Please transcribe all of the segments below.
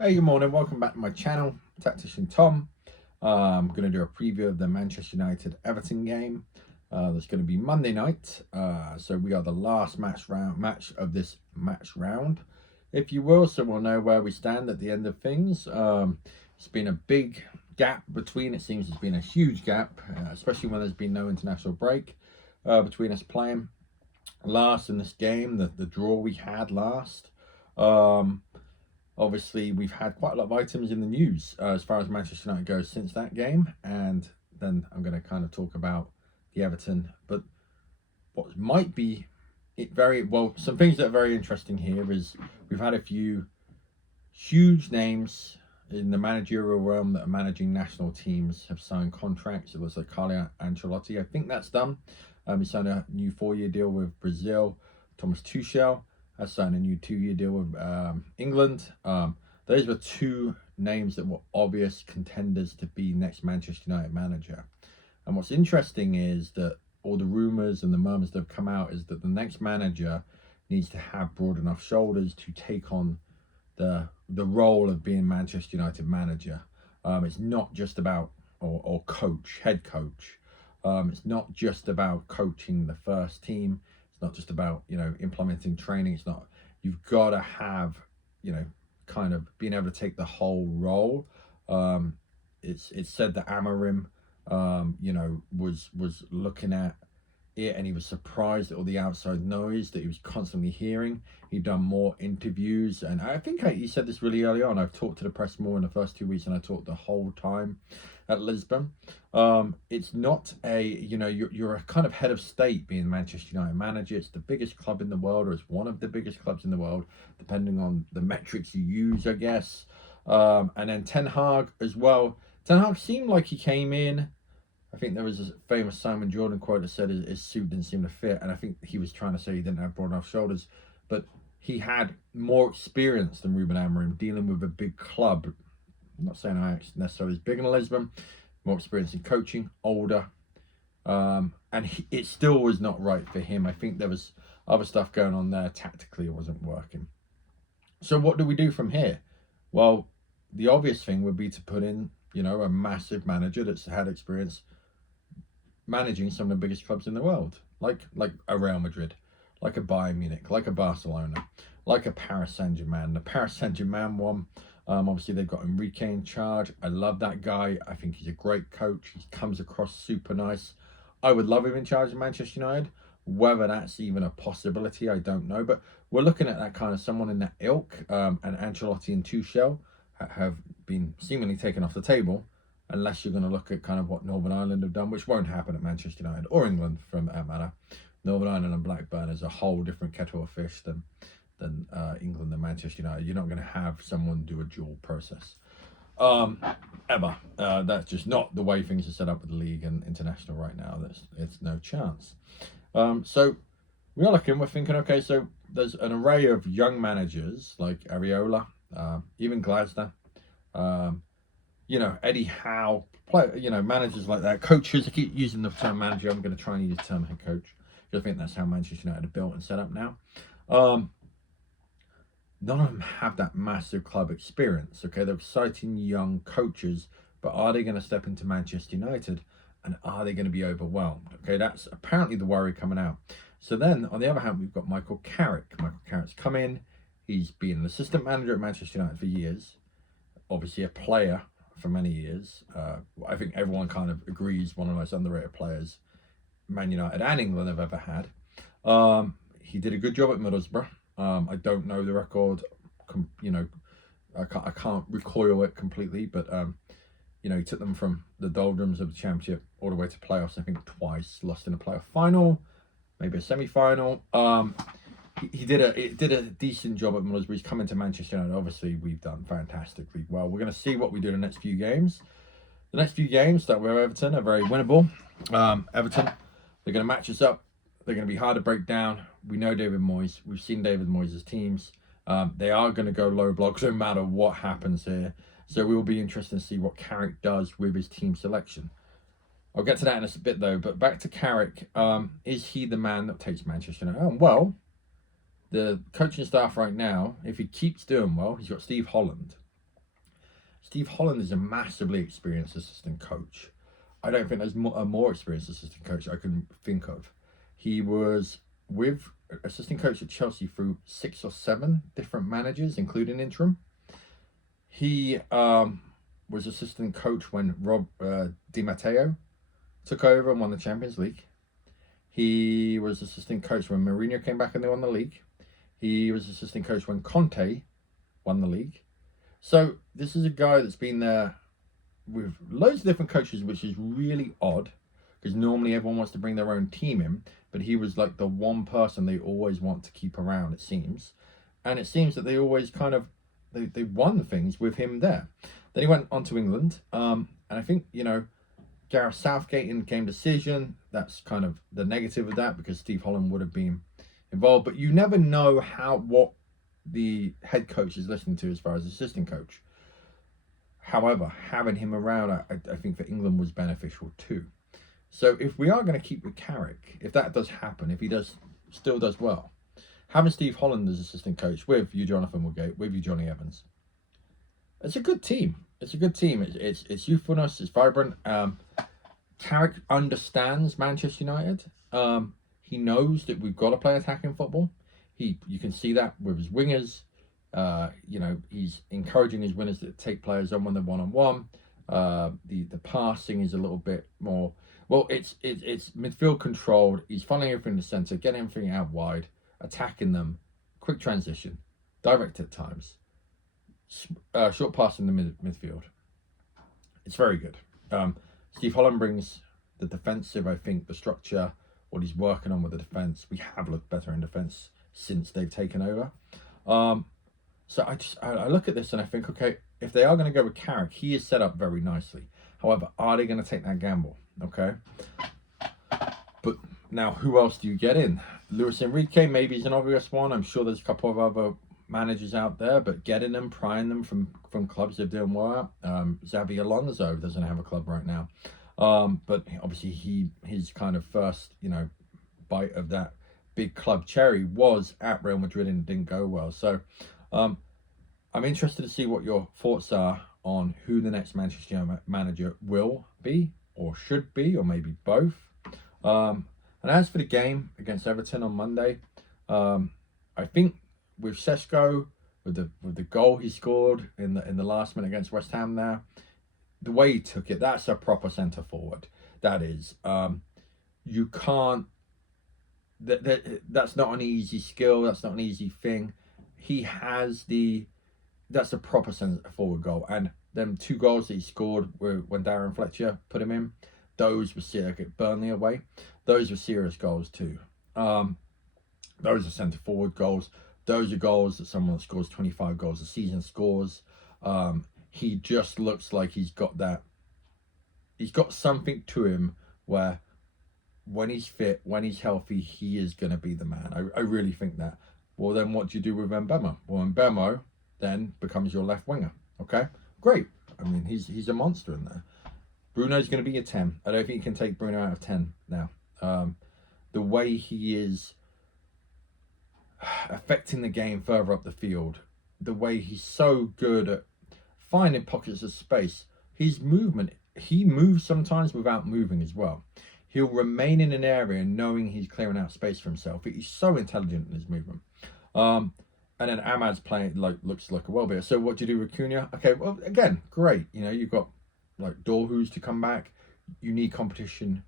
Hey, good morning. Welcome back to my channel, Tactician Tom. I'm going to do a preview of the Manchester United Everton game. That's going to be Monday night. So we are the last match of this match round, if you will. So we'll know where we stand at the end of things. It's been a big gap between. It seems it's been a huge gap, especially when there's been no international break between us playing last in this game. The draw we had last. Obviously, we've had quite a lot of items in the news as far as Manchester United goes since that game, and then I'm going to kind of talk about the Everton. But what might be some things that are very interesting here is we've had a few huge names in the managerial realm that are managing national teams have signed contracts. It looks like Carlo Ancelotti. I think that's done. He signed a new 4-year deal with Brazil. Thomas Tuchel has signed a new 2-year deal with England. Those were two names that were obvious contenders to be next Manchester United manager. And what's interesting is that all the rumours and the murmurs that have come out is that the next manager needs to have broad enough shoulders to take on the role of being Manchester United manager. It's not just about or coach, head coach. It's not just about coaching the first team. It's not just about implementing training. It's not. You've got to have kind of being able to take the whole role. It's said that Amarim was looking at it, and he was surprised at all the outside noise that he was constantly hearing. He'd done more interviews, and I think he said this really early on. I've talked to the press more in the first 2 weeks, and I talked the whole time at Lisbon. It's not you're a kind of head of state being Manchester United manager. It's the biggest club in the world, or it's one of the biggest clubs in the world, depending on the metrics you use, I guess. And then Ten Hag as well. Ten Hag seemed like he came in. I think there was a famous Simon Jordan quote that said his suit didn't seem to fit, and I think he was trying to say he didn't have broad enough shoulders, but he had more experience than Ruben Amorim dealing with a big club. I'm not saying Ajax necessarily is big in Lisbon, more experience in coaching, older, and it still was not right for him. I think there was other stuff going on there. Tactically, it wasn't working. So what do we do from here? Well, the obvious thing would be to put in, a massive manager that's had experience managing some of the biggest clubs in the world, like a Real Madrid, like a Bayern Munich, like a Barcelona, like a Paris Saint-Germain. The Paris Saint-Germain one, obviously they've got Enrique in charge. I love that guy. I think he's a great coach. He comes across super nice. I would love him in charge of Manchester United. Whether that's even a possibility, I don't know. But we're looking at that kind of someone in that ilk, and Ancelotti and Tuchel have been seemingly taken off the table, unless you're going to look at kind of what Northern Ireland have done, which won't happen at Manchester United or England from that matter. Northern Ireland and Blackburn is a whole different kettle of fish than England and Manchester United. You're not going to have someone do a dual process ever. That's just not the way things are set up with the league and international right now. It's no chance. So we're looking, we're thinking, okay, so there's an array of young managers like Areola, even Glasner, Eddie Howe, managers like that, coaches. I keep using the term manager. I'm going to try and use the term head coach because I think that's how Manchester United are built and set up now. None of them have that massive club experience. Okay, they're exciting young coaches, but are they going to step into Manchester United and are they going to be overwhelmed? Okay, that's apparently the worry coming out. So then, on the other hand, we've got Michael Carrick. Michael Carrick's come in. He's been an assistant manager at Manchester United for years. Obviously, a player for many years. I think everyone kind of agrees one of the most underrated players Man United and England have ever had. He did a good job at Middlesbrough. I don't know the record, I can't recoil it completely, but he took them from the doldrums of the championship all the way to playoffs. I think twice, lost in a playoff final, maybe a semi-final. He did a decent job at Middlesbrough. He's come into Manchester United. Obviously, we've done fantastically well. We're going to see what we do in the next few games. The next few games that we're Everton are very winnable. Everton, they're going to match us up. They're going to be hard to break down. We know David Moyes. We've seen David Moyes' teams. They are going to go low blocks no matter what happens here. So we will be interested to see what Carrick does with his team selection. I'll get to that in a bit though. But back to Carrick. Is he the man that takes Manchester United? Oh, well, the coaching staff right now, if he keeps doing well, he's got Steve Holland. Steve Holland is a massively experienced assistant coach. I don't think there's a more experienced assistant coach I can think of. He was with assistant coach at Chelsea through 6 or 7 different managers, including interim. He was assistant coach when Rob Di Matteo took over and won the Champions League. He was assistant coach when Mourinho came back and they won the league. He was assistant coach when Conte won the league. So this is a guy that's been there with loads of different coaches, which is really odd because normally everyone wants to bring their own team in, but he was like the one person they always want to keep around, it seems. And it seems that they always kind of, they won things with him there. Then he went on to England, and I think, Gareth Southgate in game decision, that's kind of the negative of that because Steve Holland would have been involved, but you never know what the head coach is listening to as far as assistant coach. However, having him around, I think for England was beneficial too. So if we are going to keep with Carrick, if that does happen, if he still does well, having Steve Holland as assistant coach with you, Jonathan Woodgate, with you, Johnny Evans, it's a good team. It's a good team. It's youthfulness. It's vibrant. Carrick understands Manchester United. He knows that we've got to play attacking football. You can see that with his wingers. He's encouraging his winners to take players on when they're one-on-one. The passing is a little bit more. Well, it's midfield controlled. He's funneling everything in the centre, getting everything out wide, attacking them, quick transition, direct at times, short pass in the midfield. It's very good. Steve Holland brings the defensive, I think, the structure, what he's working on with the defence. We have looked better in defence since they've taken over. So I look at this and I think, okay, if they are going to go with Carrick, he is set up very nicely. However, are they going to take that gamble? Okay. But now, who else do you get in? Luis Enrique, maybe he's an obvious one. I'm sure there's a couple of other managers out there, but getting them, prying them from clubs they're doing well at. Xabi Alonso doesn't have a club right now. But obviously his kind of first, bite of that big club cherry was at Real Madrid and it didn't go well. So I'm interested to see what your thoughts are on who the next Manchester United manager will be or should be, or maybe both. And as for the game against Everton on Monday, I think with Šeško, with the goal he scored in the last minute against West Ham there, the way he took it, that's a proper centre forward. That is, you can't. That's not an easy skill. That's not an easy thing. That's a proper centre forward goal. And them 2 goals that he scored were when Darren Fletcher put him in. Those were serious. Burnley away. Those were serious goals too. Those are centre forward goals. Those are goals that someone that scores 25 goals a season scores. He just looks like he's got that. He's got something to him where when he's fit, when he's healthy, he is going to be the man. I really think that. Well, then what do you do with Mbemo? Well, Mbemo then becomes your left winger. Okay, great. I mean, he's a monster in there. Bruno's going to be a 10. I don't think you can take Bruno out of 10 now. The way he is affecting the game further up the field, the way he's so good at finding pockets of space, his movement, he moves sometimes without moving as well. He'll remain in an area knowing he's clearing out space for himself. He's so intelligent in his movement. And then Ahmad's playing looks like a well-beer. So what do you do with Cunha? Okay, well, again, great. You've got Dorhus to come back. You need competition.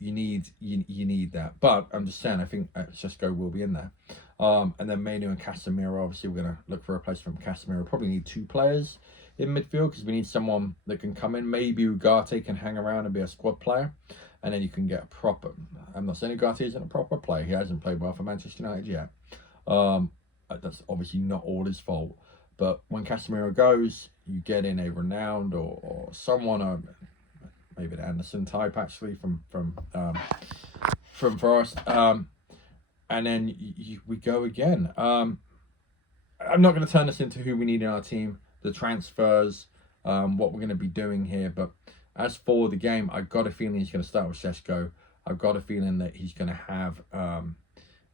You need that. But I'm just saying, I think Šeško will be in there. And then Mainu and Casemiro, obviously we're going to look for a place from Casemiro. Probably need 2 players in midfield because we need someone that can come in. Maybe Ugarte can hang around and be a squad player. And then you can get a proper. I'm not saying Ugarte isn't a proper player. He hasn't played well for Manchester United yet. That's obviously not all his fault. But when Casemiro goes, you get in a Renowned or someone, maybe an Anderson type actually from Forest. And then we go again. I'm not going to turn this into who we need in our team, the transfers, what we're going to be doing here. But as for the game, I've got a feeling he's going to start with Šeško. I've got a feeling that he's going to have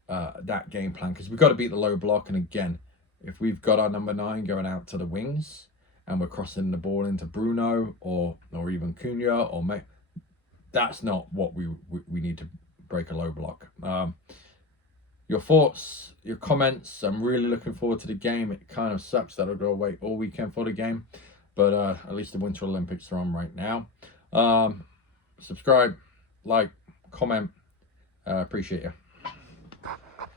that game plan because we've got to beat the low block. And again, if we've got our number 9 going out to the wings and we're crossing the ball into Bruno or even Cunha or that's not what we need to break a low block. Your thoughts, your comments. I'm really looking forward to the game. It kind of sucks that I'll go away all weekend for the game, but at least the Winter Olympics are on right now. Subscribe, like, comment. Appreciate you.